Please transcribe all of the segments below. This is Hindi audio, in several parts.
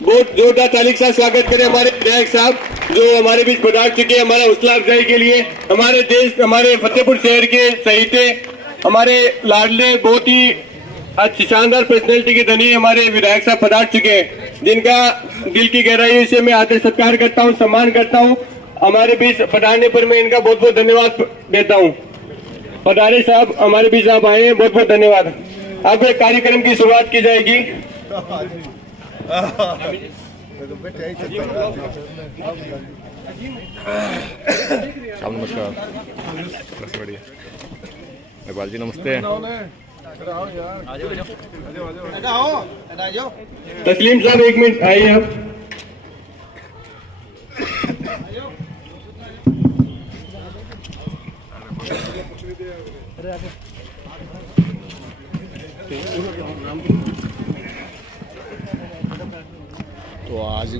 बहुत जोरदार ताली के साथ स्वागत करें हमारे विधायक साहब जो हमारे बीच पधार चुके हैं हमारा हौसला अफजाई के लिए। हमारे देश हमारे फतेहपुर शहर के सहीते हमारे लाडले बहुत ही अच्छी शानदार पर्सनैलिटी के धनी हमारे विधायक साहब पधार चुके हैं, जिनका दिल की गहराई से मैं आदर सत्कार करता हूं, सम्मान करता हूं। हमारे बीच पधारने पर मैं इनका बहुत बहुत धन्यवाद देता हूं। पधारे साहब हमारे बीच आप आए हैं, बहुत बहुत धन्यवाद। अब एक कार्यक्रम की शुरुआत की जाएगी। नमस्कार, बढ़िया नेपाल जी, नमस्ते। तस्लीम साहब एक मिनट आइए आप। तो आज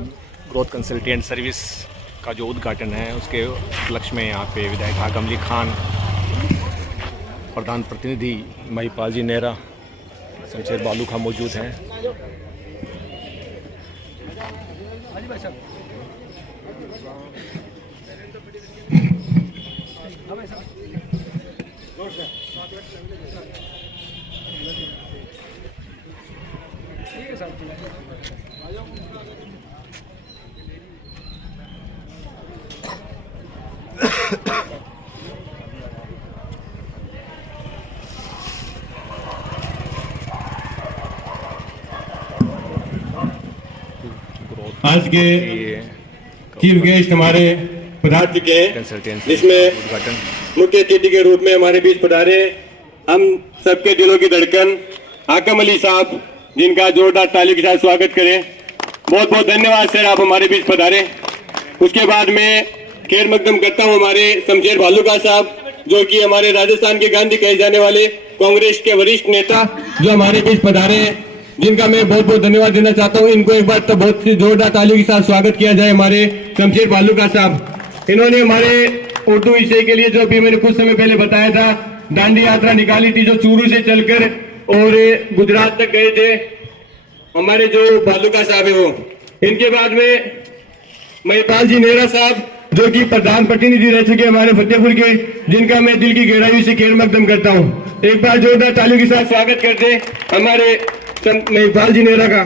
ग्रोथ कंसल्टेंट सर्विस का जो उद्घाटन है उसके उपलक्ष्य में यहाँ पे विधायक आगम अली खान, प्रधान प्रतिनिधि महिपाल जी नेहरा, शमशेर बालू खां मौजूद हैं। आज के चीफ गेस्ट हमारे पधार चुके हैं, जिसमें उद्घाटन मुख्य अतिथि के रूप में हमारे बीच पधारे हम सबके दिलों की धड़कन आकम अली साहब, जिनका जोरदार ताली के साथ स्वागत करें। बहुत बहुत धन्यवाद सर, आप हमारे बीच पधारे। उसके बाद में खैर मकदम करता हूं हमारे शमशेर बालूका साहब, जो कि हमारे राजस्थान के गांधी कहे जाने वाले कांग्रेस के वरिष्ठ नेता जो हमारे बीच पधारे हैं, जिनका मैं बहुत बहुत धन्यवाद देना चाहता हूं। इनको एक बार तो बहुत सी जोरदार ताली के साथ स्वागत किया जाए। हमारे शमशेर बालूका साहब, इन्होंने हमारे उर्दू विषय के लिए जो भी मैंने कुछ समय पहले बताया था, दांडी यात्रा निकाली थी जो चूरू से चलकर और गुजरात तक गए थे हमारे जो बालूका साहब है वो। इनके बाद में महिपाल जी नेहरा साहब, जो कि प्रधान प्रतिनिधि रह चुके हमारे फतेहपुर के, जिनका मैं दिल की गहराई से खैर मकदम करता हूं। एक बार जोरदार तालियों के साथ स्वागत करते हमारे महिपाल जी नेहरा का।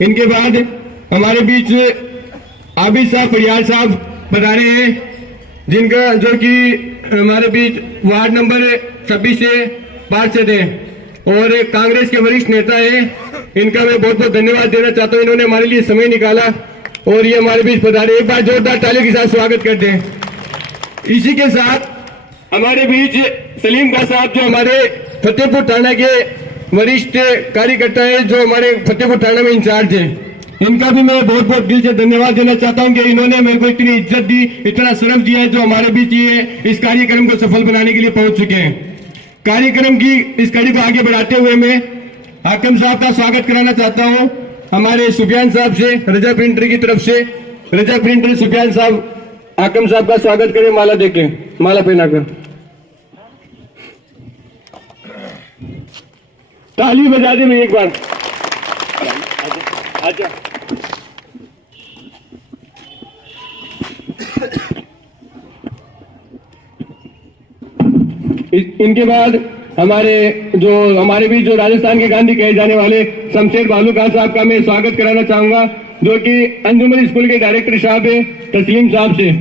इनके बाद हमारे बीच आबिद साहब फरियाद साहब पधारे हैं, जिनका जो कि हमारे बीच वार्ड नंबर 26 से पार्षद है और कांग्रेस के वरिष्ठ नेता है। इनका मैं बहुत बहुत धन्यवाद देना चाहता हूं, इन्होंने हमारे लिए समय निकाला और ये हमारे बीच पधारे। एक बार जोरदार ताली के साथ स्वागत करते हैं। इसी के साथ हमारे बीच सलीम खां साहब, जो हमारे फतेहपुर थाना के वरिष्ठ कार्यकर्ता है, जो हमारे फतेहपुर थाना में इंचार्ज है। इनका भी मैं बहुत बहुत दिल से धन्यवाद देना चाहता हूं कि इन्होंने मेरे को इतनी इज्जत दी, इतना शर्फ दिया है, जो हमारे बीच ये इस कार्यक्रम को सफल बनाने के लिए पहुंच चुके हैं। कार्यक्रम की इस कड़ी को आगे बढ़ाते हुए मैं हाकिम साहब का स्वागत कराना चाहता हूं हमारे सुफियान साहब से, रजा प्रिंटर की तरफ से। रजा प्रिंटर सुफियान साहब, हाकिम साहब का स्वागत करें, माला देके, माला पहनाकर। ताली बजा दे मैं एक बार। अच्छा इनके बाद हमारे बीच जो राजस्थान के गांधी कहे जाने वाले शमशेर बालूका साहब का मैं स्वागत कराना चाहूंगा, जो कि अंजुमन स्कूल के डायरेक्टर साहब है तस्लीम साहब से।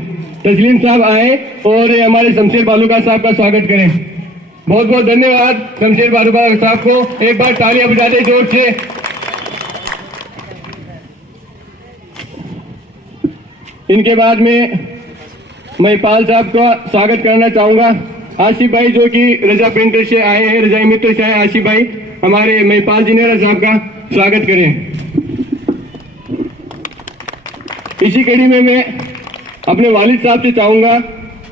तस्लीम साहब आए और हमारे शमशेर बालूका साहब का स्वागत करें। बहुत बहुत धन्यवाद शमशेर बालूका साहब को। एक बार तालियां बजा दे जोर से। इनके बाद में महिपाल साहब का स्वागत करना चाहूंगा। आसिफ भाई, जो कि रजा प्रिंटर से आए हैं, रजाई मित्र से आए, आसिफ भाई हमारे महिपाल जी नेहरा साहब का स्वागत करें। इसी कड़ी में मैं अपने वालिद साहब से चाहूंगा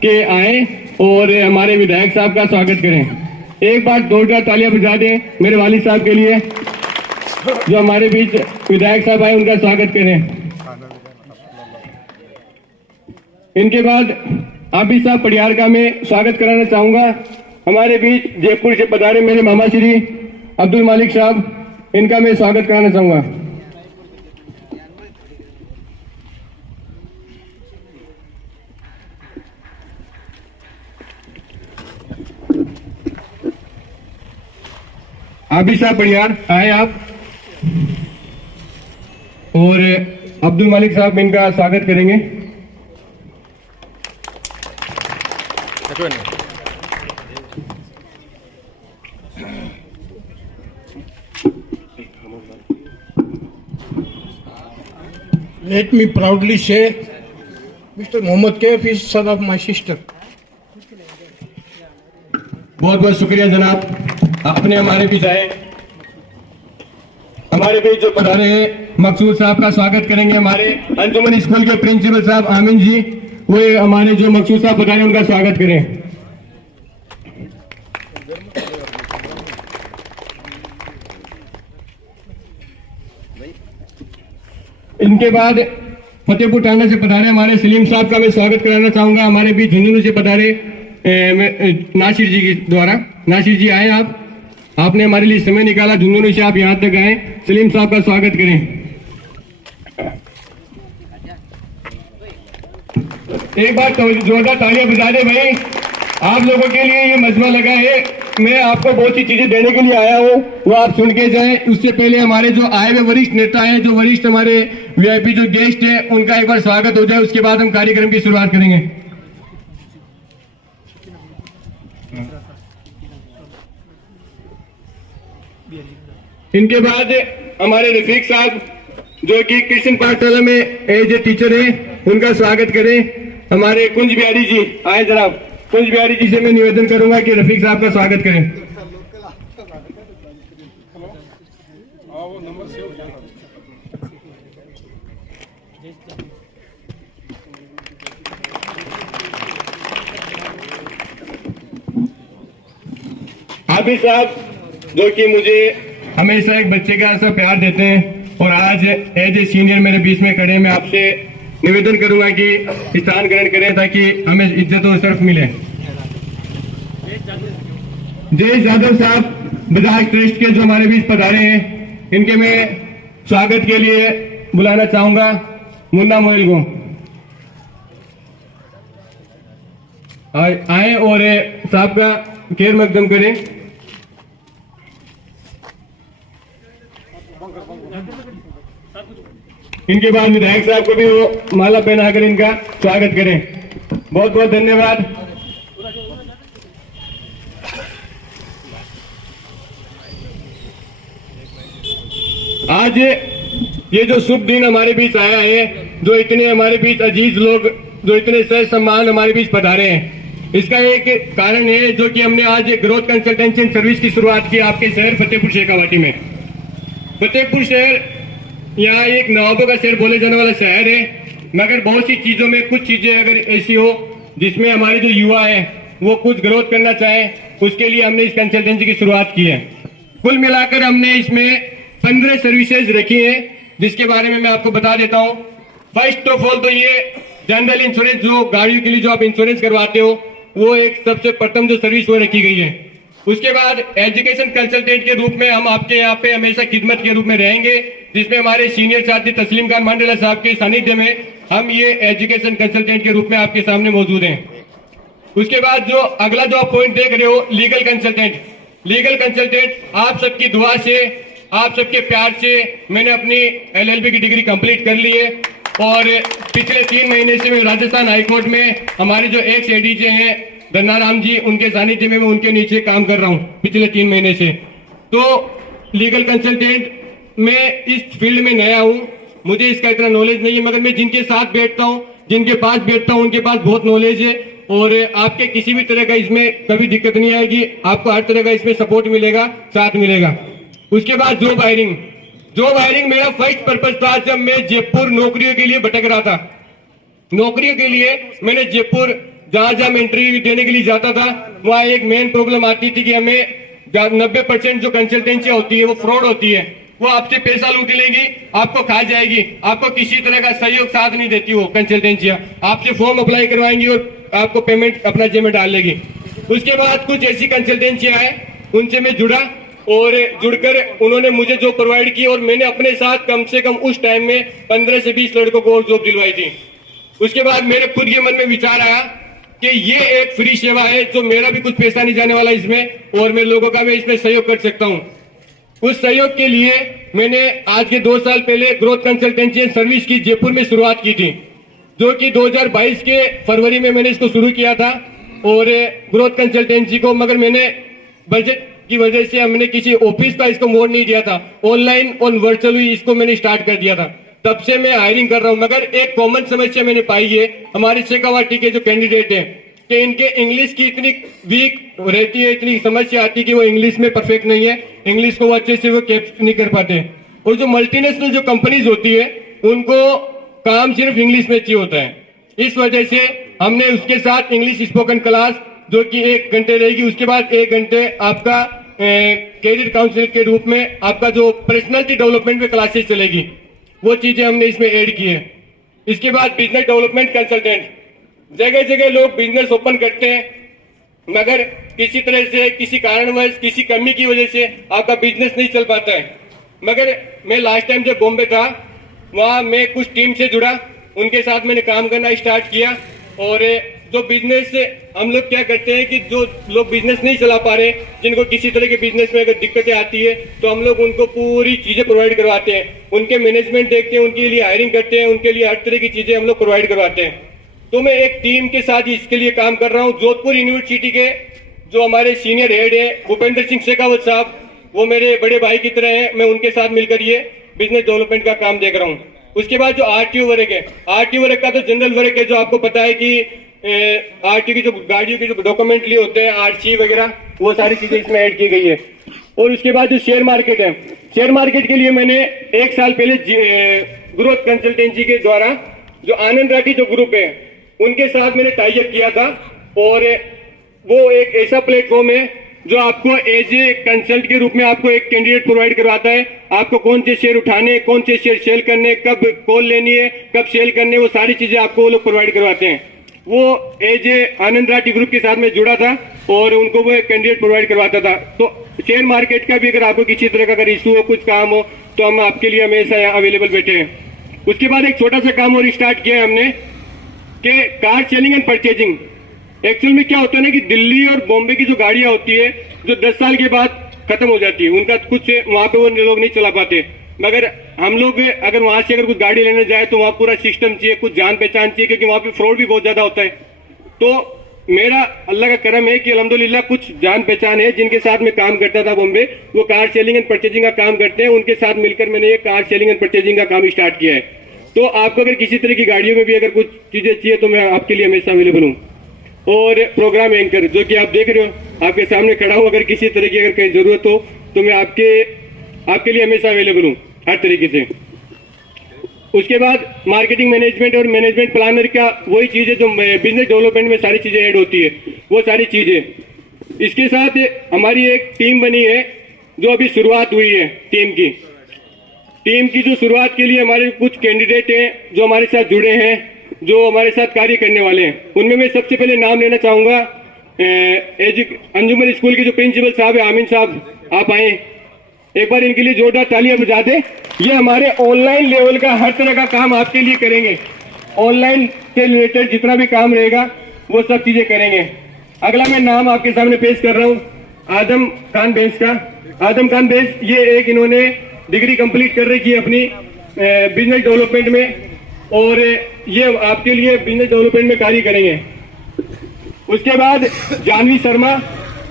कि आए और हमारे विधायक साहब का स्वागत करें। एक बार जोरदार तालियां बजा दें मेरे वालिद साहब के लिए, जो हमारे बीच विधायक साहब आए, उनका स्वागत करें। इनके बाद आबिद साहब पटियार का मैं स्वागत कराना चाहूंगा। हमारे बीच जयपुर से पधारे मेरे मामा श्री अब्दुल मालिक साहब, इनका मैं स्वागत कराना चाहूंगा। आबिद साहब बड़ियार आए आप, और अब्दुल मालिक साहब इनका स्वागत करेंगे। Let me proudly say, Mr. Mohammad Kaif is son of my sister. बहुत बहुत शुक्रिया जनाब, आपने हमारे बीच आए। हमारे बीच जो पधारे हैं मकसूद साहब का स्वागत करेंगे। हमारे अंजुमन स्कूल के प्रिंसिपल साहब आमिन जी, वो हमारे जो मकसूद साहब पधारे उनका स्वागत करें। इनके बाद फतेहपुर टांडा से पधारे हमारे सलीम साहब का मैं स्वागत कराना चाहूंगा। हमारे बीच झुंझुनू से पधारे नासिर जी के द्वारा। नासिर जी आए आप, आपने हमारे लिए समय निकाला, झुंझुनू से आप यहाँ तक आए। सलीम साहब का स्वागत करें। एक बार जोरदार तालियां बजा दे भाई, आप लोगों के लिए ये मजमा लगा है। मैं आपको बहुत सी चीजें देने के लिए आया हूँ, वो आप सुन के जाए। उससे पहले हमारे जो आए हुए वरिष्ठ नेता हैं, जो वरिष्ठ हमारे वीआईपी जो गेस्ट हैं, उनका एक बार स्वागत हो जाए, उसके बाद हम कार्यक्रम की शुरुआत करेंगे। इनके बाद हमारे रफीक साहब जो कि कृष्ण पाठशाला में एज ए टीचर है, उनका स्वागत करें। हमारे कुंज बिहारी जी आए जनाब, कुंज बिहारी जी से मैं निवेदन करूंगा कि रफीक साहब का स्वागत करें। आबिद साहब जो कि मुझे हमेशा एक बच्चे का ऐसा प्यार देते हैं और आज एज ए सीनियर मेरे बीच में खड़े, मैं आपसे निवेदन करूंगा कि स्थान ग्रहण करें ताकि हमें इज्जत और शर्फ मिले। जय यादव साहब विधायक ट्रस्ट के जो हमारे बीच पधारे हैं, इनके मैं स्वागत के लिए बुलाना चाहूंगा मुन्ना मोइल को। आए और साहब का खैर मकदम करें। इनके बाद विधायक साहब को भी वो माला पहनाकर इनका स्वागत करें। बहुत बहुत धन्यवाद। आज ये जो शुभ दिन हमारे बीच आया है, जो इतने हमारे बीच अजीज लोग, जो इतने सह सम्मान हमारे बीच पधारे हैं, इसका एक कारण है जो कि हमने आज ग्रोथ कंसल्टेंसी सर्विस की शुरुआत की आपके शहर फतेहपुर शेखावाटी में। फतेहपुर शहर यहाँ एक नवाबों का शहर बोले जाने वाला शहर है, मगर बहुत सी चीजों में कुछ चीजें अगर ऐसी हो जिसमें हमारे जो युवा है वो कुछ ग्रोथ करना चाहे, उसके लिए हमने इस कंसल्टेंसी की शुरुआत की है। कुल मिलाकर हमने इसमें 15 सर्विसेज रखी हैं, जिसके बारे में मैं आपको बता देता हूँ। फर्स्ट ऑफ ऑल तो ये जनरल इंश्योरेंस, जो गाड़ियों के लिए जो आप इंश्योरेंस करवाते हो, वो एक सबसे प्रथम जो सर्विस वो रखी गई है। उसके बाद एजुकेशन कंसल्टेंट के रूप में हम आपके यहाँ पे हमेशा खिदमत के रूप में रहेंगे, जिसमें हमारे सीनियर साथी तस्लीम खान मंडेला साहब के सानिध्य में हम ये एजुकेशन कंसल्टेंट के रूप में आपके सामने मौजूद हैं। उसके बाद जो अगला जो आप पॉइंट देख रहे हो, लीगल कंसल्टेंट। लीगल कंसल्टेंट आप सबकी दुआ से, आप सबके प्यार से मैंने अपनी LLB की डिग्री कंप्लीट कर ली है और पिछले 3 महीने से मैं राजस्थान हाईकोर्ट में हमारे जो एक्स एडीजे हैं धन्नाराम जी, उनके सानिध्य में मैं उनके नीचे काम कर रहा हूँ पिछले 3 महीने से। तो लीगल कंसल्टेंट मैं इस फील्ड में नया हूँ, मुझे इसका इतना नॉलेज नहीं है, मगर मैं जिनके साथ बैठता हूँ, जिनके पास बैठता हूँ, उनके पास बहुत नॉलेज है और आपके किसी भी तरह का इसमें कभी दिक्कत नहीं आएगी। आपको हर तरह का इसमें सपोर्ट मिलेगा, साथ मिलेगा। उसके बाद जॉब हायरिंग। जॉब हायरिंग मेरा फर्स्ट पर्पज था जब मैं जयपुर नौकरियों के लिए भटक रहा था। नौकरियों के लिए मैंने जयपुर जहां मैं इंटरव्यू देने के लिए जाता था, वहां एक मेन प्रॉब्लम आती थी कि हमें 90% जो कंसल्टेंसी होती है वो फ्रॉड होती है। वो आपसे पैसा लूट लेंगी, आपको खा जाएगी, आपको किसी तरह का सहयोग साथ नहीं देती वो कंसल्टेंसियां। आपसे फॉर्म अप्लाई करवाएंगी और आपको पेमेंट अपना जेब में डाल लेगी। उसके बाद कुछ ऐसी कंसल्टेंसियां हैं, उनसे मैं जुड़ा और जुड़कर उन्होंने मुझे जॉब प्रोवाइड की और मैंने अपने साथ कम से कम उस टाइम में 15 से 20 लड़कों को और जॉब दिलवाई थी। उसके बाद मेरे खुद ये मन में विचार आया कि ये एक फ्री सेवा है, जो मेरा भी कुछ पैसा नहीं जाने वाला इसमें और मैं लोगों का भी इसमें सहयोग कर सकता हूं। उस सहयोग के लिए मैंने आज के 2 साल पहले ग्रोथ कंसल्टेंसी एंड सर्विस की जयपुर में शुरुआत की थी, जो कि 2022 के फरवरी में मैंने इसको शुरू किया था। और ग्रोथ कंसल्टेंसी को मगर मैंने बजट की वजह से हमने किसी ऑफिस का इसको मोड़ नहीं दिया था, ऑनलाइन और वर्चुअली इसको मैंने स्टार्ट कर दिया था। तब से मैं हायरिंग कर रहा हूं, मगर एक कॉमन समस्या मैंने पाई है हमारे शेखावाटी के जो कैंडिडेट हैं कि इनके इंग्लिश की इतनी वीक रहती है, इतनी समस्या आती है कि वो इंग्लिश में परफेक्ट नहीं है, इंग्लिश को अच्छे से वो कैप्चर नहीं कर पाते। और जो मल्टीनेशनल जो कंपनीज होती है उनको काम सिर्फ इंग्लिश में चाहिए होता है। इस वजह से हमने उसके साथ इंग्लिश स्पोकन क्लास जो कि 1 घंटे रहेगी, उसके बाद 1 घंटे आपका कैरियर काउंसलिंग के रूप में आपका जो पर्सनालिटी डेवलपमेंट में क्लासेस चलेगी, वो चीजें हमने इसमें ऐड की है। इसके बाद बिजनेस डेवलपमेंट कंसल्टेंट, जगह जगह लोग बिजनेस ओपन करते हैं, मगर किसी तरह से किसी कारणवश किसी कमी की वजह से आपका बिजनेस नहीं चल पाता है। मगर मैं लास्ट टाइम जब बॉम्बे था वहां मैं कुछ टीम से जुड़ा, उनके साथ मैंने काम करना स्टार्ट किया। और जो बिजनेस हम लोग क्या करते हैं कि जो लोग बिजनेस नहीं चला पा रहे, जिनको किसी तरह के बिजनेस में अगर दिक्कतें आती है तो हम लोग उनको पूरी चीजें प्रोवाइड करवाते हैं, उनके मैनेजमेंट देखते हैं, उनके लिए हायरिंग करते हैं, उनके लिए हर तरह की चीजें हम लोग प्रोवाइड करवाते हैं। तो मैं एक टीम के साथ इसके लिए काम कर रहा हूँ। जोधपुर यूनिवर्सिटी के जो हमारे सीनियर हेड है भूपेंद्र सिंह शेखावत साहब, वो मेरे बड़े भाई की तरह है, मैं उनके साथ मिलकर ये बिजनेस डेवलपमेंट का काम देख रहा हूँ। उसके बाद जो आरटीओ वर्क है, आरटीओ वर्क का तो जनरल वर्क है, जो आपको पता है कि आरटीओ की जो गाड़ियों के जो डॉक्यूमेंट लिए होते हैं, आरसी वगैरह, वो सारी चीजें इसमें ऐड की गई है। और उसके बाद जो शेयर मार्केट है, शेयर मार्केट के लिए मैंने 1 साल पहले ग्रोथ कंसल्टेंसी के द्वारा जो आनंद राठी जो ग्रुप है उनके साथ मैंने टाई अप किया था। और वो एक ऐसा प्लेटफॉर्म है जो आपको एज ए कंसल्ट के रूप में आपको एक कैंडिडेट प्रोवाइड करवाता है, आपको कौन से शेयर उठाने, कौन से शेयर सेल करने, कब कॉल लेनी है, कब सेल करने, वो सारी चीजें आपको वो लोग प्रोवाइड करवाते हैं। वो as a Anand Rathi group के साथ में जुड़ा था और उनको वो एक कैंडिडेट प्रोवाइड करवाता था। तो शेयर मार्केट का भी अगर आपको किसी तरह का अगर इशू हो, कुछ काम हो, तो हम आपके लिए हमेशा यहाँ अवेलेबल बैठे हैं। उसके बाद एक छोटा सा काम और स्टार्ट किया है हमने कि car selling and purchasing. Actual में क्या होता है ना कि दिल्ली और बॉम्बे की जो गाड़ियां होती है जो 10 साल के बाद खत्म हो जाती है, उनका कुछ वहां पे वो लोग नहीं चला पाते, मगर हम लोग अगर वहां से अगर कुछ गाड़ी लेने जाए तो वहां पूरा सिस्टम चाहिए, कुछ जान पहचान चाहिए, क्योंकि वहां पे फ्रॉड भी बहुत ज्यादा होता है। तो मेरा अल्लाह का करम है कि अल्हम्दुलिल्लाह कुछ जान पहचान है जिनके साथ मैं काम करता था बॉम्बे, वो कार सेलिंग एंड परचेजिंग का काम करते हैं, उनके साथ मिलकर मैंने ये कार सेलिंग एंड परचेजिंग का काम स्टार्ट किया है। तो आपको अगर किसी तरह की गाड़ियों में भी अगर कुछ चीजें चाहिए तो मैं आपके लिए हमेशा अवेलेबल हूँ। और प्रोग्राम एंकर जो कि आप देख रहे हो आपके सामने खड़ा हूं, अगर किसी तरह की अगर कहीं जरूरत हो तो मैं आपके लिए हमेशा अवेलेबल हूं हर तरीके से। उसके बाद मार्केटिंग मैनेजमेंट और मैनेजमेंट प्लानर का वही चीज है जो बिजनेस डेवलपमेंट में सारी चीजें ऐड होती है, वो सारी चीजें। इसके साथ हमारी एक टीम बनी है जो अभी शुरुआत हुई है। टीम की जो शुरुआत के लिए हमारे कुछ कैंडिडेट हैं जो हमारे साथ जुड़े हैं, जो हमारे साथ कार्य करने वाले हैं। उनमें मैं सबसे पहले नाम लेना चाहूंगा अंजुमन स्कूल के जो प्रिंसिपल साहब है आमिन साहब, आप आए, एक बार इनके लिए जोरदार तालियां बजा दें। ये हमारे ऑनलाइन लेवल का हर तरह का काम आपके लिए करेंगे, ऑनलाइन से रिलेटेड जितना भी काम रहेगा वो सब चीजें करेंगे। अगला मैं नाम आपके सामने पेश कर रहा हूँ आदम खान बेंस का। आदम खान बेंस ये एक इन्होंने डिग्री कंप्लीट कर रखी है अपनी बिजनेस डेवलपमेंट में, और ये आपके लिए बिजनेस डेवलपमेंट में कार्य करेंगे। उसके बाद जानवी शर्मा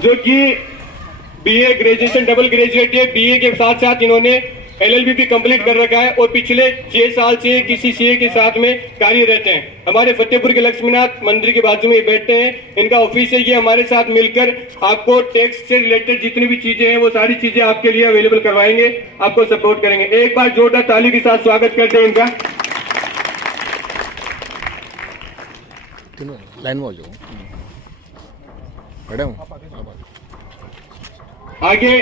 जो कि बीए ग्रेजुएशन डबल ग्रेजुएट है, बीए के साथ साथ इन्होंने एलएलबी भी कंप्लीट कर रखा है और पिछले 6 साल से किसी सीए के साथ में कार्य रहते हैं। हमारे फतेहपुर के लक्ष्मीनाथ मंदिर के बाजू में बैठते हैं, इनका ऑफिस है। ये हमारे साथ मिलकर आपको टैक्स से रिलेटेड जितनी भी चीजें हैं वो सारी चीजें आपके लिए अवेलेबल करवाएंगे, आपको सपोर्ट करेंगे। एक बार जोरदार ताली के साथ स्वागत करते हैं इनका। लाइन में हो जाओ, खड़े हूँ। आगे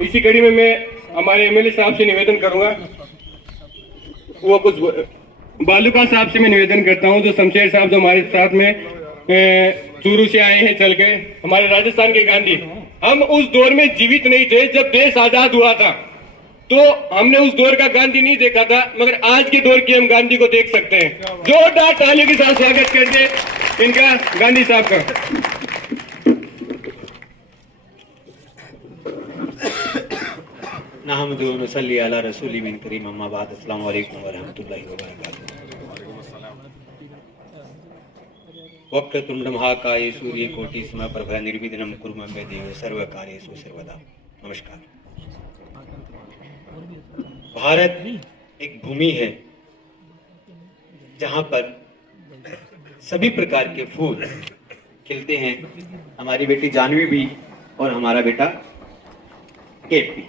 इसी कड़ी में मैं हमारे एमएलए साहब से निवेदन करूंगा, वो कुछ बालूका साहब से मैं निवेदन करता हूं, जो शमशेर साहब जो हमारे साथ में चूरू से आए हैं चल के, हमारे राजस्थान के गांधी, हम उस दौर में जीवित नहीं थे जब देश आजाद हुआ था, तो हमने उस दौर का गांधी नहीं देखा था, मगर आज के दौर के हम गांधी को देख सकते हैं। जोरदार तालियों के साथ स्वागत करते इनका गांधी साहब का। नहमदुहु व नसल्ली अला रसूलिल करीम अम्मा बाद। अस्सलामु अलैकुम व रहमतुल्लाहि व बरकातुहू। वक्रतुंड महाकाय सूर्य कोटि समप्रभ निर्विघ्नं कुरु मे देव सर्व कार्येषु सर्वदा। नमस्कार। भारत एक भूमि है जहां पर सभी प्रकार के फूल खिलते हैं। हमारी बेटी जानवी भी और हमारा बेटा केप भी।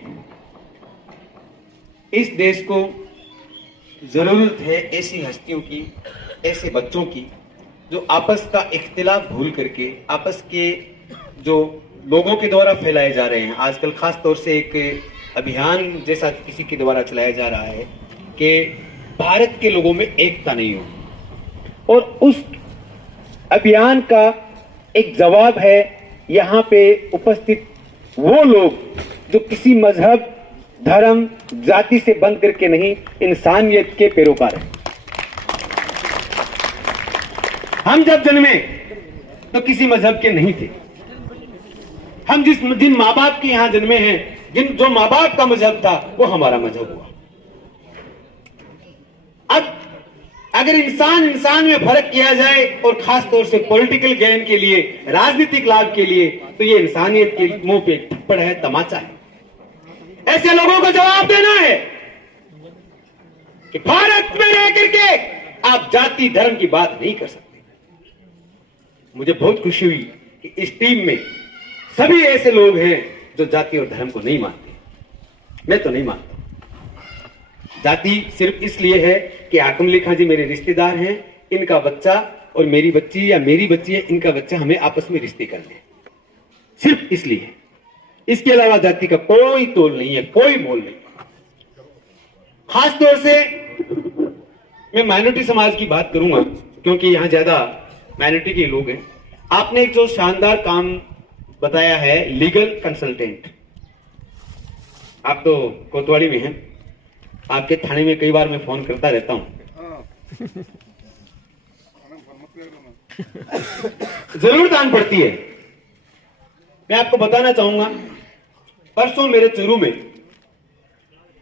इस देश को जरूरत है ऐसी हस्तियों की, ऐसे बच्चों की जो आपस का इख्तिलाफ भूल करके आपस के जो लोगों के द्वारा फैलाए जा रहे हैं, आजकल खास तौर से एक अभियान जैसा किसी के द्वारा चलाया जा रहा है कि भारत के लोगों में एकता नहीं हो, और उस अभियान का एक जवाब है यहाँ पे उपस्थित वो लोग जो किसी मजहब, धर्म, जाति से बंद करके नहीं, इंसानियत के पैरोकार हैं। हम जब जन्मे तो किसी मजहब के नहीं थे। हम जिन माँ बाप के यहां जन्मे हैं, जो माँ बाप का मजहब था वो हमारा मजहब हुआ। अब अगर इंसान में फर्क किया जाए और खास तौर से पॉलिटिकल गेन के लिए, राजनीतिक लाभ के लिए, तो ये इंसानियत के मुंह पे थप्पड़ है, तमाचा है। ऐसे लोगों को जवाब देना है कि भारत में रह करके आप जाति धर्म की बात नहीं कर सकते। मुझे बहुत खुशी हुई कि इस टीम में सभी ऐसे लोग हैं जो जाति और धर्म को नहीं मानते। मैं तो नहीं मानता। जाति सिर्फ इसलिए है कि हाकिम अली खां जी मेरे रिश्तेदार हैं, इनका बच्चा और मेरी बच्ची या मेरी बच्ची है, इनका बच्चा, हमें आपस में रिश्ते करने हैं, सिर्फ इसलिए। इसके अलावा जाति का कोई तोल नहीं है, कोई मोल नहीं। खास तौर से मैं माइनॉरिटी समाज की बात करूंगा क्योंकि यहां ज्यादा माइनॉरिटी के लोग हैं। आपने एक जो शानदार काम बताया है, लीगल कंसल्टेंट। आप तो कोतवाली में हैं, आपके थाने में कई बार मैं फोन करता रहता हूं। जरूर दान पड़ती है। मैं आपको बताना चाहूंगा, परसों मेरे चूरू में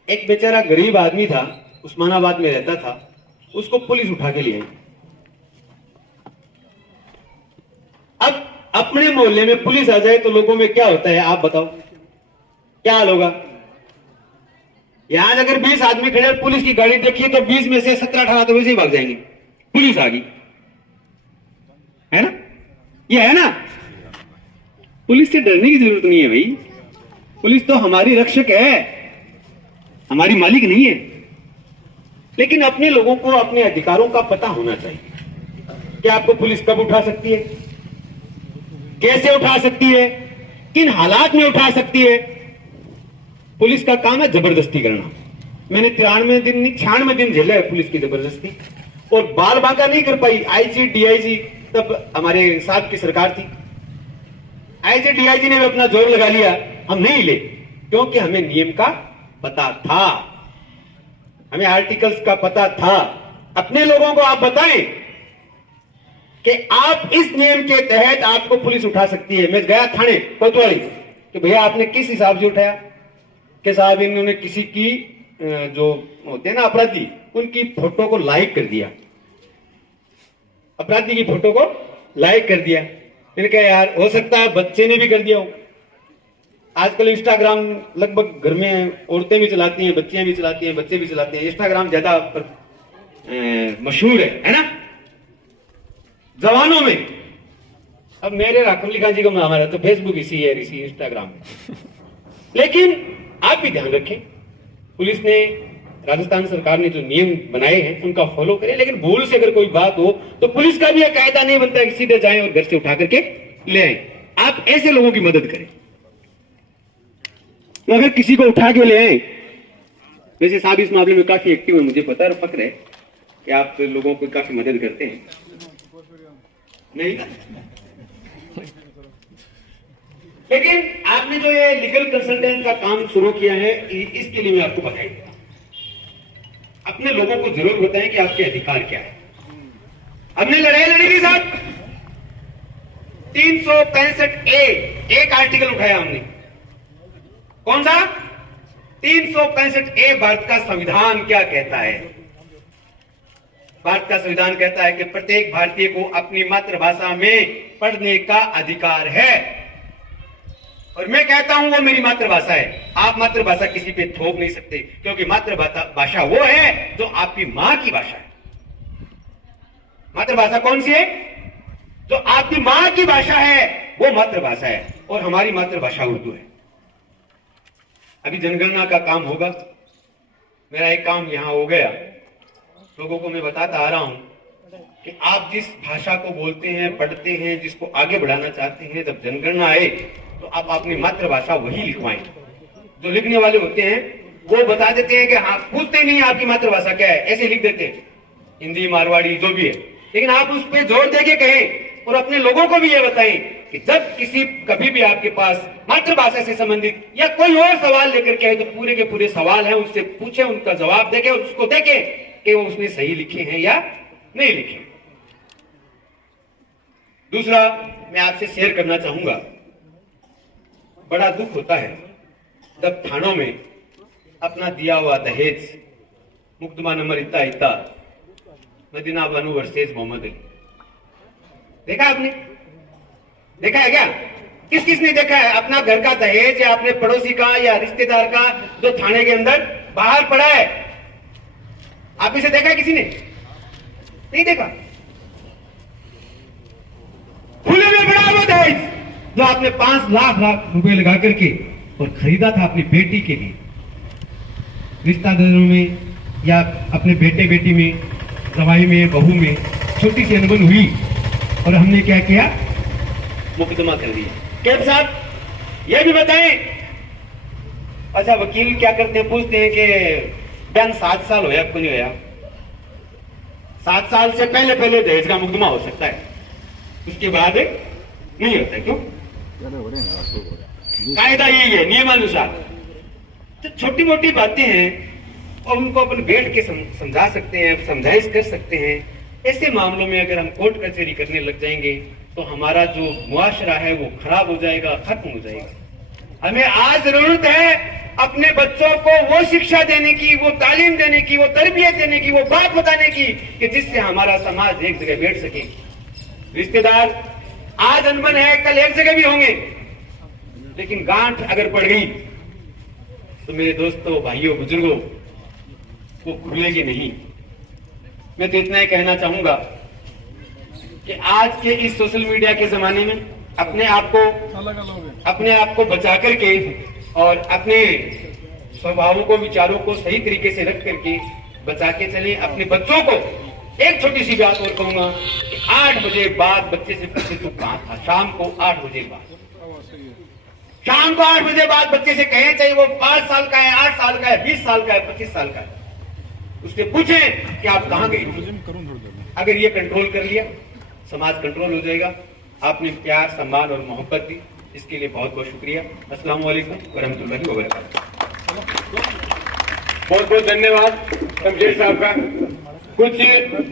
एक बेचारा गरीब आदमी था, उस्मानाबाद में रहता था, उसको पुलिस उठा के लिए। अब अपने मोहल्ले में पुलिस आ जाए तो लोगों में क्या होता है, आप बताओ क्या हाल होगा? यहां अगर 20 आदमी खड़े और पुलिस की गाड़ी देखिए तो 20 में से 17-18 तो वैसे ही भाग जाएंगे। पुलिस आ गई है ना, ये है ना। पुलिस से डरने की जरूरत नहीं है भाई। पुलिस तो हमारी रक्षक है, हमारी मालिक नहीं है। लेकिन अपने लोगों को अपने अधिकारों का पता होना चाहिए कि आपको पुलिस कब उठा सकती है, कैसे उठा सकती है, किन हालात में उठा सकती है। पुलिस का काम है जबरदस्ती करना। मैंने 93 दिन नहीं 96 दिन झेला है पुलिस की जबरदस्ती, और बाल बांका नहीं कर पाई। आईजी डीआईजी तब हमारे साथ की सरकार थी, आईजी डीआईजी ने भी अपना जोर लगा लिया, हम नहीं ले, क्योंकि हमें नियम का पता था, हमें आर्टिकल्स का पता था। अपने लोगों को आप बताएं कि आप इस नियम के तहत आपको पुलिस उठा सकती है। मैं गया थाने कोतवाली कि भैया आपने किस हिसाब से उठाया? कि साहब इन्होंने किसी की जो होते हैं ना अपराधी, उनकी फोटो को लाइक कर दिया, अपराधी की फोटो को लाइक कर दिया। मैंने कहा यार हो सकता है बच्चे ने भी कर दिया हो। आजकल इंस्टाग्राम लगभग घर में औरतें भी चलाती हैं, बच्चियां भी चलाती हैं, बच्चे भी चलाते हैं। इंस्टाग्राम ज्यादा मशहूर है ना जवानों में। अब मेरे हाकिम अली खां जी को हमारा तो फेसबुक इसी है, इसी इंस्टाग्राम है। लेकिन आप भी ध्यान रखें, पुलिस ने, राजस्थान सरकार ने जो नियम बनाए हैं उनका फॉलो करें। लेकिन भूल से अगर कोई बात हो तो पुलिस का भी यह कायदा नहीं बनता कि सीधे जाएं और घर से उठा करके ले आए। आप ऐसे लोगों की मदद करें। तो अगर किसी को उठा के ले आए, वैसे साहब इस मामले में काफी एक्टिव है, मुझे पता है और फक्र है कि आप लोगों को काफी मदद करते हैं। नहीं लेकिन आपने जो ये लीगल कंसल्टेंट का काम शुरू किया है, इसके लिए मैं आपको बधाई देता हूं। अपने लोगों को जरूर बताएं कि आपके अधिकार क्या है। हमने लड़ाई लड़ी साहब, 365A एक आर्टिकल उठाया हमने। कौन सा? 365A भारत का संविधान क्या कहता है? भारत का संविधान कहता है कि प्रत्येक भारतीय को अपनी मातृभाषा में पढ़ने का अधिकार है। और मैं कहता हूं वो मेरी मातृभाषा है। आप मातृभाषा किसी पे थोप नहीं सकते, क्योंकि मातृभाषा वो है जो आपकी मां की भाषा है। मातृभाषा कौन सी है? जो आपकी मां की भाषा है वो मातृभाषा है, और हमारी मातृभाषा उर्दू है। अभी जनगणना का काम होगा, मेरा एक काम यहां हो गया। लोगों को मैं बताता आ रहा हूं कि आप जिस भाषा को बोलते हैं, पढ़ते हैं, जिसको आगे बढ़ाना चाहते हैं, जब जनगणना आए तो आप अपनी मातृभाषा वही लिखवाएं। जो लिखने वाले होते हैं वो बता देते हैं कि हाँ, पूछते नहीं आपकी मातृभाषा क्या है, ऐसे लिख देते हैं, हिंदी, मारवाड़ी, जो भी है। लेकिन आप उस पर जोर देके कहें और अपने लोगों को भी ये बताएं कि जब कभी भी आपके पास मातृभाषा से संबंधित या कोई और सवाल लेकर के आए तो पूरे के पूरे सवाल हैं, उससे पूछे, उनका जवाब देके और उसको देखे कि वो उसने सही लिखे हैं या नहीं लिखे। दूसरा मैं आपसे शेयर करना चाहूंगा, बड़ा दुख होता है जब थानों में अपना दिया हुआ दहेज, मुकदमा नंबर इतना मदीना बानू वर्सेस मोहम्मद अली, देखा आपने? देखा है क्या? किस किसने देखा है? अपना घर का दहेज या अपने पड़ोसी का या रिश्तेदार का जो थाने के अंदर बाहर पड़ा है, आप इसे देखा है किसी ने? नहीं देखा। खुले में पड़ा हुआ दहेज जो आपने 5 लाख रुपए लगा करके और खरीदा था अपनी बेटी के लिए, रिश्तेदारों में या अपने बेटे बेटी में, जवाई में, बहू में छोटी सी अनबन हुई और हमने क्या किया? मुकदमा कर दिया। कैब साहब ये भी बताएं। अच्छा, वकील क्या करते हैं? पूछते हैं कि बयान 7 साल होया, आपको नहीं होया? 7 साल से पहले दहेज का मुकदमा हो सकता है, उसके बाद नहीं होता। क्यों? कायदा यही है, नियमानुसार। तो छोटी मोटी बातें हैं और उनको अपन बैठ के समझा सकते हैं, समझाइश कर सकते हैं। ऐसे मामलों में अगर हम कोर्ट कचहरी करने लग जाएंगे तो हमारा जो मुआशरा है वो खराब हो जाएगा, खत्म हो जाएगा। हमें आज जरूरत है अपने बच्चों को वो शिक्षा देने की, वो तालीम देने की, वो तरबियत देने की, वो बात बताने की कि जिससे हमारा समाज एक जगह बैठ सके। रिश्तेदार आज अनबन है, कल एक जगह भी होंगे, लेकिन गांठ अगर पड़ गई तो मेरे दोस्तों, भाइयों, बुजुर्गों, वो खुलेगी नहीं। मैं तो इतना ही कहना चाहूंगा कि आज के इस सोशल मीडिया के जमाने में अपने आप को बचा करके और अपने स्वभावों को, विचारों को सही तरीके से रख करके बचा के चलें। अपने बच्चों को एक छोटी सी बात और कहूंगा कि 8 बजे बाद बच्चे से पूछे तू कहां था, शाम को 8 बजे बाद, शाम को 8 बजे बाद बच्चे से कहें, चाहे वो 5 साल का है, 8 साल का है, 20 साल का है, 25 साल का है, उससे पूछें कि आप कहां गए। अगर ये कंट्रोल कर लिया, समाज कंट्रोल हो जाएगा। आपने प्यार, सम्मान और मोहब्बत दी, इसके लिए बहुत बहुत शुक्रिया। अस्सलाम वालेकुम वरहमतुल्लाहि वबरकातुहू। बहुत बहुत धन्यवाद शमशेर साहब का। कुछ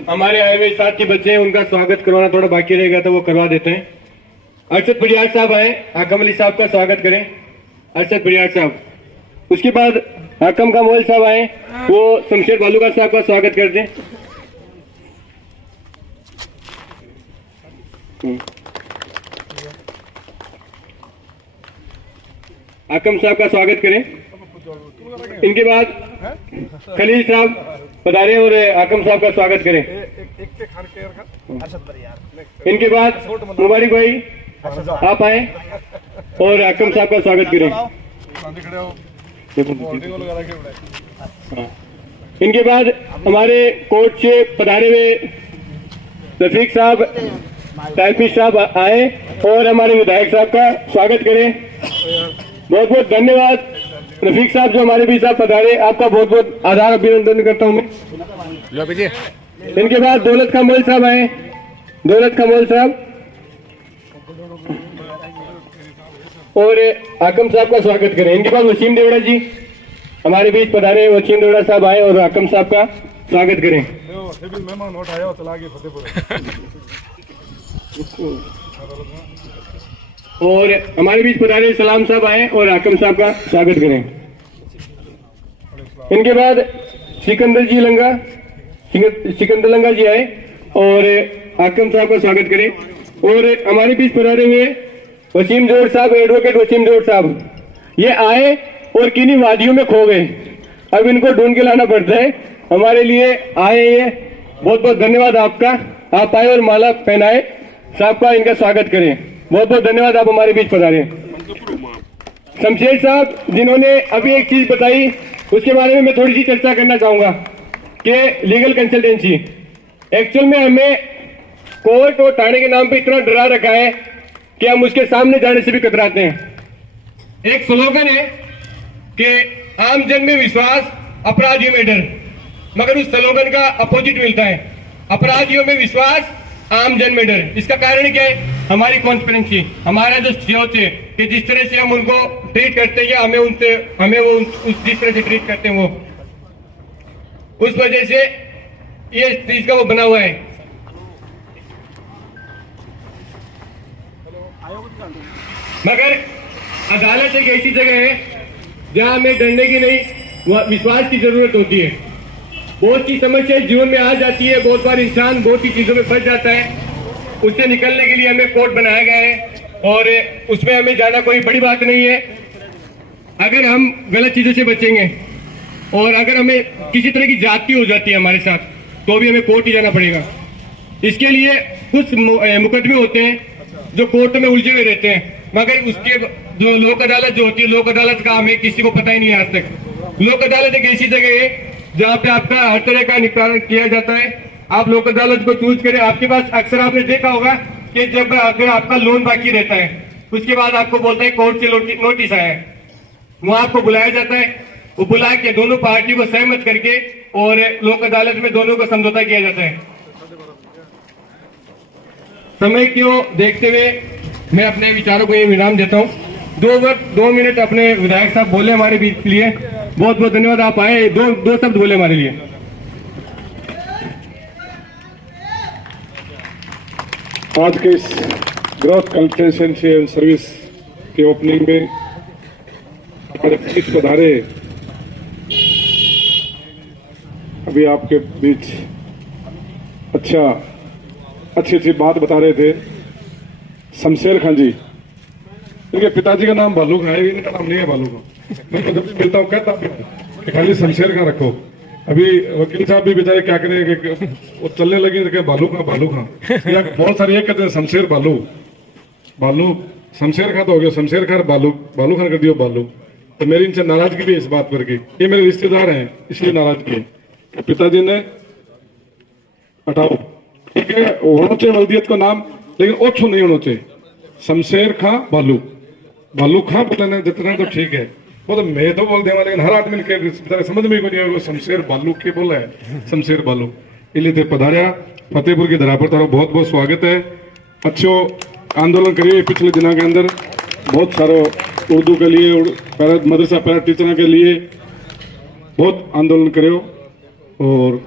हमारे आए हुए साथी बच्चे हैं, उनका स्वागत करवाना थोड़ा बाकी रहेगा तो वो करवा देते हैं। अरशद बरियार साहब आए, हाकम अली साहब का स्वागत करें। अरशद बरियार साहब। उसके बाद हाकम कामोल साहब आए, वो शमशेर बालूका साहब का स्वागत कर दें। हाकम साहब का स्वागत करें। इनके बाद खलील साहब पधारे और हाकम साहब का स्वागत करें। इनके बाद मुबारक भाई आप आए और हाकम साहब का स्वागत करें। इनके बाद हमारे कोर्ट से पधारे हुए रफीक साहब, टाइपिस्ट साहब आए और हमारे विधायक साहब का स्वागत करें। बहुत बहुत धन्यवाद रफीक साहब जो हमारे बीच साहब पधारे, आपका बहुत बहुत आभार अभिनंदन करता हूं मैं। इनके बाद दौलत कामोल साहब आए, दौलत कामोल साहब। और आकम साहब का स्वागत करें। इनके बाद वसीम देवड़ा जी हमारे बीच पधारे। वसीम देवड़ा साहब आए और आकम साहब का स्वागत करें। मेहमान नोट आया चला गया फतेहपुर। और हमारे बीच पधारे सलाम साहब आए और आकम साहब का स्वागत करें। इनके बाद सिकंदर लंगा जी आए और आकम साहब का स्वागत करें। और हमारे बीच पधारे हुए वसीम जोड़ साहब, एडवोकेट वसीम जोड़ साहब, ये आए और किन्हीं वादियों में खो गए, अब इनको ढूंढ के लाना पड़ता है। हमारे लिए आए ये, बहुत बहुत धन्यवाद आपका। आप आए और माला पहनाए, साहब का इनका स्वागत करें। बहुत बहुत धन्यवाद, आप हमारे बीच पधारे। शमशेर साहब जिन्होंने अभी एक चीज बताई, उसके बारे में मैं थोड़ी सी चर्चा करना चाहूंगा कि लीगल कंसल्टेंसी एक्चुअल में हमें कोर्ट और थाने के नाम पे इतना डरा रखा है कि हम उसके सामने जाने से भी कतराते हैं। एक स्लोगन है कि आम जन में विश्वास, अपराधियों में डर, मगर उस स्लोगन का अपोजिट मिलता है, अपराधियों में विश्वास, आम जन में डर। इसका कारण क्या है? हमारी कॉन्स्पिरेंसी, हमारा जो सोच है कि जिस तरह से हम उनको ट्रीट करते हैं, हमें वो जिस तरह से ट्रीट करते हैं, वो उस वजह से ये चीज का वो बना हुआ है। मगर अदालत एक ऐसी जगह है जहां हमें डरने की नहीं, विश्वास की जरूरत होती है। बहुत सी समस्याएं जीवन में आ जाती है, बहुत बार इंसान बहुत सी चीजों में फंस जाता है, उससे निकलने के लिए हमें कोर्ट बनाया गया है और उसमें हमें जाना कोई बड़ी बात नहीं है। अगर हम गलत चीजों से बचेंगे और अगर हमें किसी तरह की जाति हो जाती है हमारे साथ, तो भी हमें कोर्ट ही जाना पड़ेगा। इसके लिए कुछ मुकदमे होते हैं जो कोर्ट में उलझे हुए रहते हैं, मगर उसके जो लोक अदालत जो होती है, लोक अदालत का हमें किसी को पता ही नहीं है आज तक। लोक अदालत एक ऐसी जगह है जहाँ पे आपका हर तरह का निपटारा किया जाता है। आप लोक अदालत को चूज करें। आपके पास अक्सर आपने देखा होगा कि जब अगर आपका लोन बाकी रहता है, उसके बाद आपको बोलता है कोर्ट से नोटिस आया है, वहां आपको बुलाया जाता है। वो बुला के दोनों पार्टी को सहमत करके और लोक अदालत में दोनों को समझौता किया जाता है। समय क्यों देखते हुए मैं अपने विचारों को ये विराम देता हूँ। 2 मिनट अपने विधायक साहब बोले हमारे बीच के लिए। बहुत बहुत धन्यवाद, आप आए, दो शब्द बोले हमारे लिए। आज के इस ग्रोथ कंसल्टेंसी एंड सर्विस के ओपनिंग में हमारे बीच पधारे, अभी आपके बीच अच्छी बात बता रहे थे शमशेर खान जी। इनके पिताजी का नाम भालू खान है, इनका नाम नहीं है भालू खान। मैं जब भी मिलता हूँ कहता हूँ खाली शमशेर खान रखो। अभी वकील साहब भी बेचारे क्या करें कि वो चलने लगे तो भालू खान बहुत सारे एक कहते हैं शमशेर भालू शमशेर खान तो हो गया, शमशेर खान भालू खान कर दियो भालू। तो मेरी इनसे नाराजगी भी इस बात पर की, ये मेरे रिश्तेदार हैं इसलिए नाराजगी है। पिताजी ने हटाओ, ठीक है, होना चाहिए वल्दियत को नाम, लेकिन ओछो नहीं होना चाहिए। शमशेर खां भालू खां बोलने जितना तो ठीक है, वो तो मैं तो बोल देगा, लेकिन हर आदमी के समझ में नहीं आएगा शमशेर भालू के बोला है, शमशेर भालू। इसलिए थे पधारिया फतेहपुर की धरा पर तारो बहुत बहुत स्वागत है। अच्छो आंदोलन करिए पिछले दिनों के अंदर, बहुत सारो उर्दू के लिए, मदरसा पैरा टीचर के लिए बहुत आंदोलन करो। और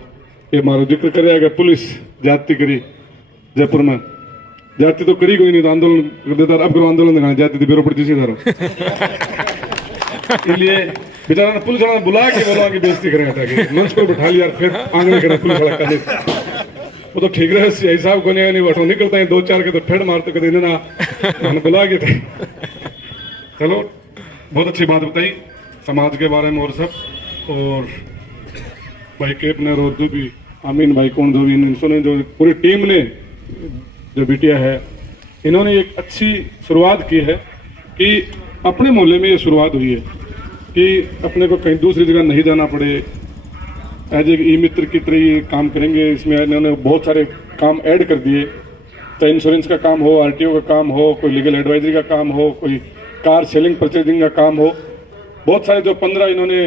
ये मारो जिक्र करे अगर पुलिस जाति करी जयपुर में, जाति तो करी कोई नहीं, तो आंदोलन देता अब करो आंदोलन दिखाना, जाति तो बेरो पड़ती सी धारो। इसलिए बेचारा पुलिस वाला बुला के बोला कि बेइज्जती करें, हटा के मंच पर बैठा लिया, फिर आंगन करे पुलिस वाला कर, वो तो ठीक रहे सीआई साहब को नहीं बैठो निकलता है 2-4 के तो फेड़ मारते कदे ना बुला के थे। चलो बहुत अच्छी बात बताई समाज के बारे में और सब। और भाई केपनर और जो भी आमीन भाई कौन जो भी इन्होंने जो पूरी टीम ने जो बिटिया है, इन्होंने एक अच्छी शुरुआत की है कि अपने मोहल्ले में ये शुरुआत हुई है कि अपने को कहीं दूसरी जगह नहीं जाना पड़े। एज ए ई मित्र की तरह ये काम करेंगे। इसमें इन्होंने बहुत सारे काम ऐड कर दिए, चाहे इंश्योरेंस का काम हो, आरटीओ का काम हो, कोई लीगल एडवाइजरी का काम हो, कोई कार सेलिंग परचेजिंग का काम हो, बहुत सारे जो 15 इन्होंने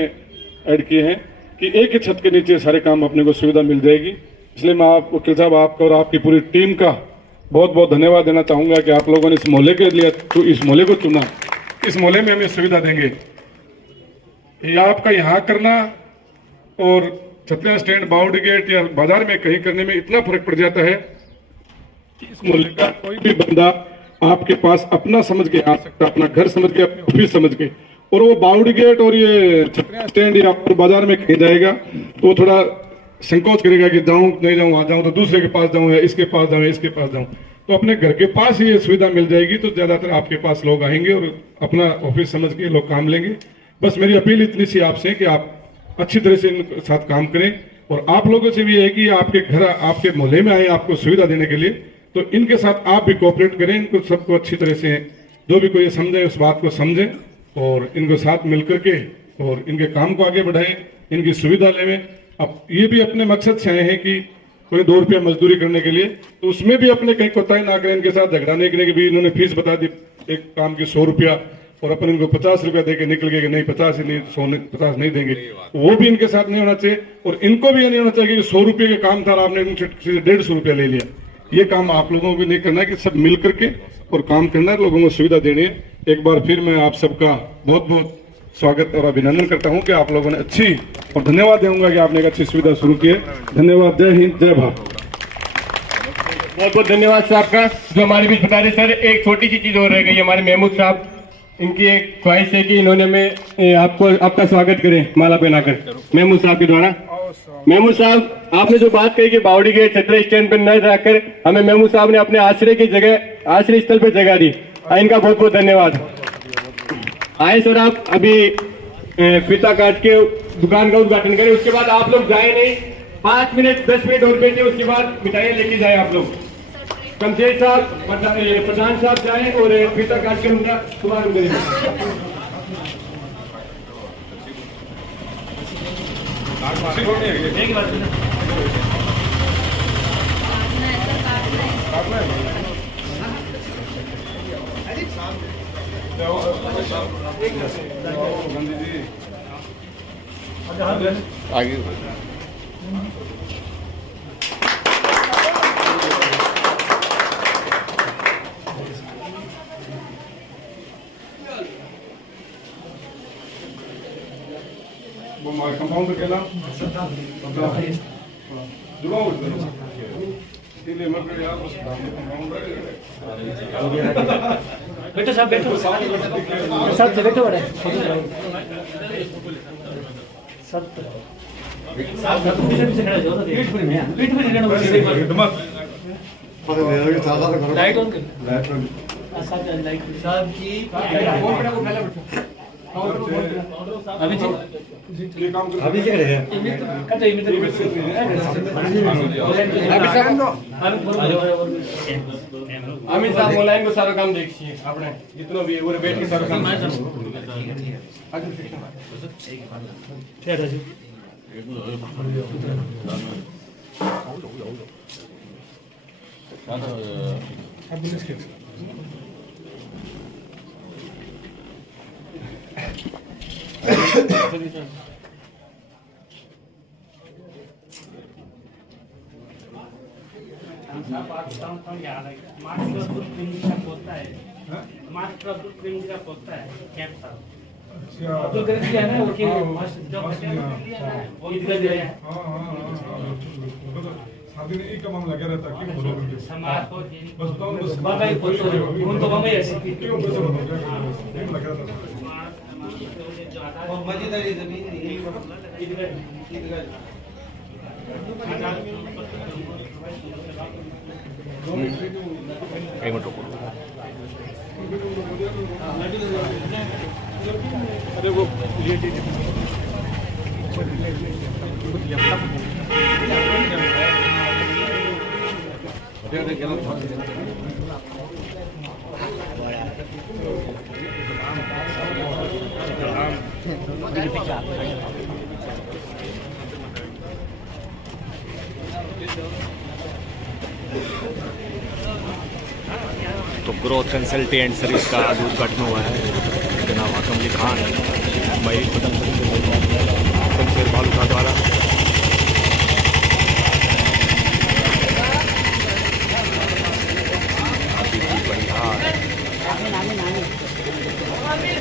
ऐड किए हैं कि एक ही छत के नीचे सारे काम अपने को सुविधा मिल जाएगी। इसलिए मैं आप वकील साहब आपका और आपकी पूरी टीम का बहुत बहुत धन्यवाद देना चाहूँगा कि आप लोगों ने इस मोहल्ले के लिए इस मोहल्ले को चुना। इस मोहल्ले में हम ये सुविधा देंगे। ये आपका यहाँ करना और छतरिया स्टैंड, बाउंड्री गेट या बाजार में कहीं करने में इतना फर्क पड़ जाता है कि इस मोहल्ले का कोई भी बंदा आपके पास अपना समझ के आ सकता, अपना घर समझ के, अपने ऑफिस समझ के। और वो बाउंड्री गेट और ये छतरिया स्टैंड या बाजार में कहीं जाएगा तो वो थोड़ा संकोच करेगा कि जाऊं नहीं जाऊं, आ जाऊं तो दूसरे के पास जाऊं या इसके पास जाऊं, इसके पास जाऊं। तो अपने घर के पास ही ये सुविधा मिल जाएगी तो ज्यादातर आपके पास लोग आएंगे और अपना ऑफिस समझ के लोग काम लेंगे। बस मेरी अपील इतनी सी आपसे कि आप अच्छी तरह से इनके साथ काम करें और आप लोगों से भी है कि आपके घर, आपके मोहल्ले में आए आपको सुविधा देने के लिए, तो इनके साथ आप भी कोऑपरेट करें। इनको सबको अच्छी तरह से जो भी कोई समझे उस बात को समझें और इनको साथ मिलकर के और इनके काम को आगे बढ़ाएं, इनकी सुविधा लें। अब ये भी अपने मकसद से आए हैं कि कोई 2 रुपया मजदूरी करने के लिए, तो उसमें भी अपने कहीं कोताही ना करें, इनके साथ झगड़ा नहीं करें कि भी इन्होंने फीस बता दी एक काम की 100 रुपया और अपन इनको 50 रुपया देके निकल गए कि नहीं 50 ही नहीं 50 नहीं देंगे, वो भी इनके साथ नहीं होना चाहिए। और इनको भी ये नहीं होना चाहिए कि 100 रुपये का काम था आपने इनसे 150 रुपया ले लिया। ये काम आप लोगों को नहीं करना है कि सब मिल करके और काम करना है, लोगों को सुविधा देनी है। एक बार फिर मैं आप सबका बहुत बहुत स्वागत और अभिनंदन करता हूं कि आप लोगों ने अच्छी, और धन्यवाद दूंगा कि आपने एक अच्छी सुविधा शुरू की है। धन्यवाद। जय हिंद, जय भारत। बहुत बहुत धन्यवाद साहब का जो हमारे बीच बता रहे। सर एक छोटी सी चीज और रह गई, हमारे महमूद साहब, इनकी एक ख्वाहिश है कि इन्होंने में आपका स्वागत करें माला पहनाकर महमूद साहब के द्वारा। महमूद साहब, आपने जो बात कही कि बावड़ी गेट छतरा स्टैंड पर न जाकर हमें महमूद साहब ने अपने आश्रय की जगह, आश्रय स्थल पर जगह दी, इनका बहुत बहुत धन्यवाद। आए सर, आप अभी फीता काट के दुकान का उद्घाटन करें, उसके बाद आप लोग जाए नहीं, 5 मिनट 10 मिनट और बैठे, उसके बाद मिठाइयाँ लेके जाए आप लोग। कमशेर साहब, प्रधान साहब जाए और फीता काट के उनका शुभारंभ करें। आगे वो हमारे कंपाउंडर के नाम जुड़ा हुआ इसलिए मैं फिर यार बस कंपाउंडर बैठो साहब, बैठो साहब से बैठो बड़े सब पीछे खड़ा जाओ, पीठ पर में पीठ पर खड़ा हो, लाइट ऑन कर, साहब लाइट साहब की अभी ये काम कर अभी से करेगा कट इमिटर अमित साहब ऑनलाइन को सारा काम देखिए, अपने जितना भी वो बैठ के सारा काम अब्दुल करीम जी है ना, वो के वो इधर दिया है शादी ने एक मामला लगा रहता क्यों बोलो समाज को बस बताओ बस बाबा ही बोल तो बाबा ही ऐसे क्यों बस बताओ लगा रहता और मजेदारी जमीन इधर एक मिनट रुको। अरे वो तो ग्रोथ कंसल्टेंट सर्विस का आज उद्घाटन हुआ है। जनाब हाकम अली खान भाई शमशेर बालू का द्वारा। काफ़ी बढ़िया